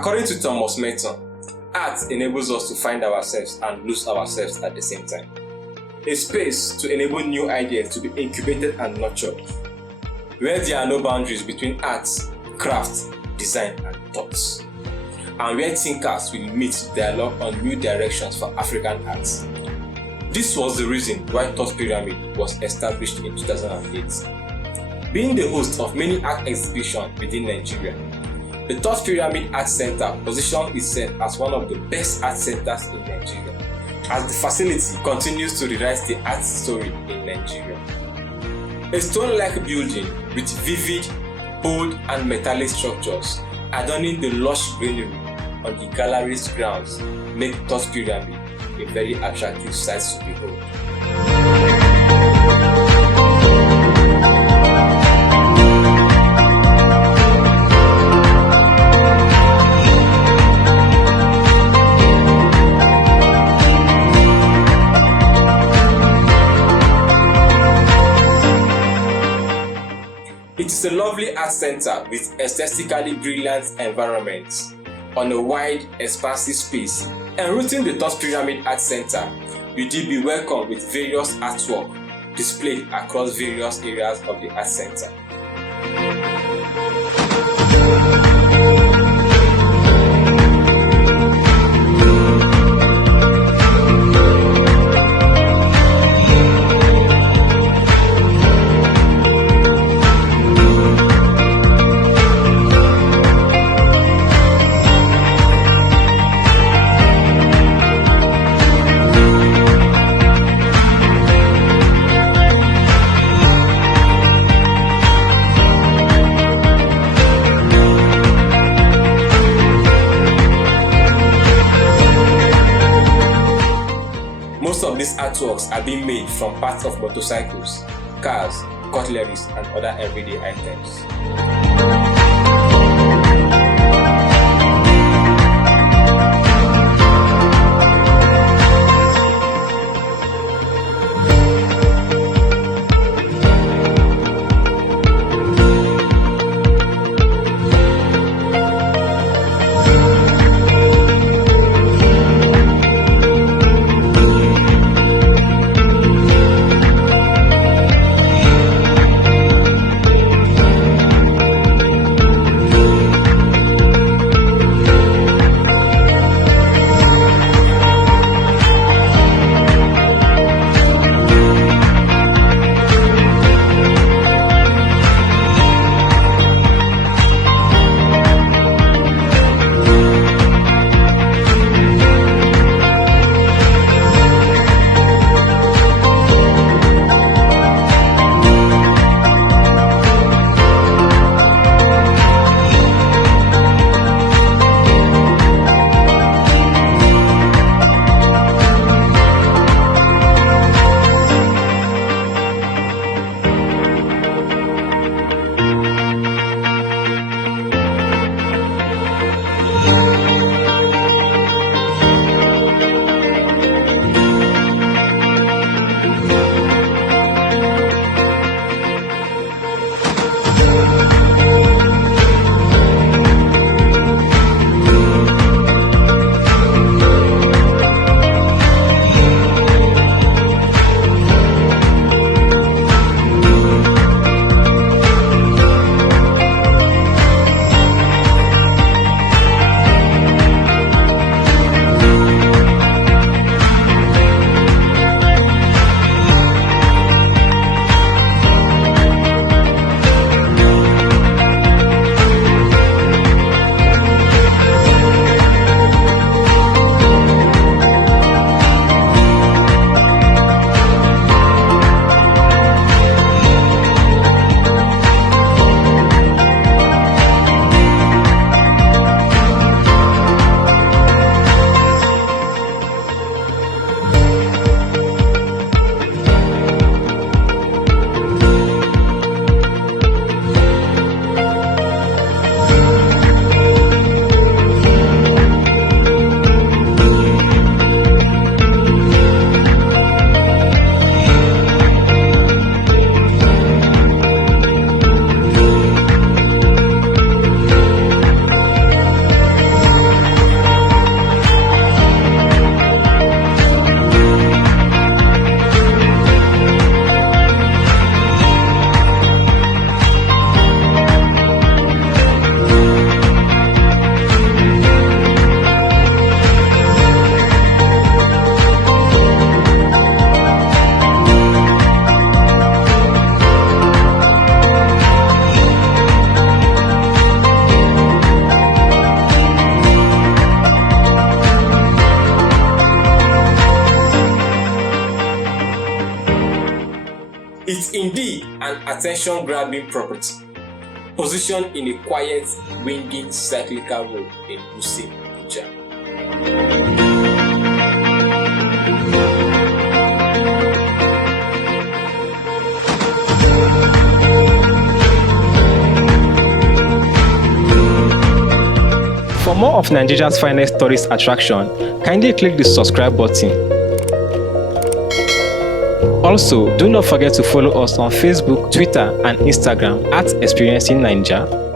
According to Thomas Merton, art enables us to find ourselves and lose ourselves at the same time. A space to enable new ideas to be incubated and nurtured, where there are no boundaries between art, craft, design, and thoughts, and where thinkers will meet to dialogue on new directions for African arts. This was the reason why Thought Pyramid was established in 2008. Being the host of many art exhibitions within Nigeria, the Thought Pyramid Art Center positions itself as one of the best art centers in Nigeria, as the facility continues to rewrite the art story in Nigeria. A stone-like building with vivid, bold, and metallic structures adorning the lush greenery on the gallery's grounds make Thought Pyramid a very attractive sight to behold. It is a lovely art center with aesthetically brilliant environments on a wide, expansive space. Enrouting the Thought Pyramid Art Center, you will be welcomed with various artwork displayed across various areas of the art center. Most of these artworks are being made from parts of motorcycles, cars, cutlery, and other everyday items. It's indeed an attention-grabbing property, positioned in a quiet, windy cyclical road in Wuse, Abuja. For more of Nigeria's finest tourist attraction, kindly click the subscribe button. Also, do not forget to follow us on Facebook, Twitter, and Instagram @Experiencing Naija.